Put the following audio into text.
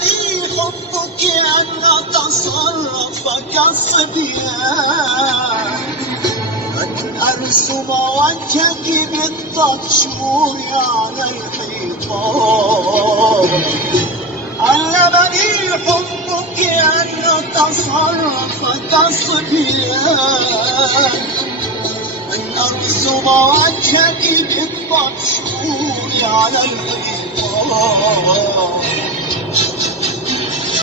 علمني حبك أن أتصرف كالصبيان، أن أرسم وجهك بالطشور على الحيطان. علمني حبك أن أتصرف كالصبيان، أن أرسم وجهك بالطشور على الحيطان.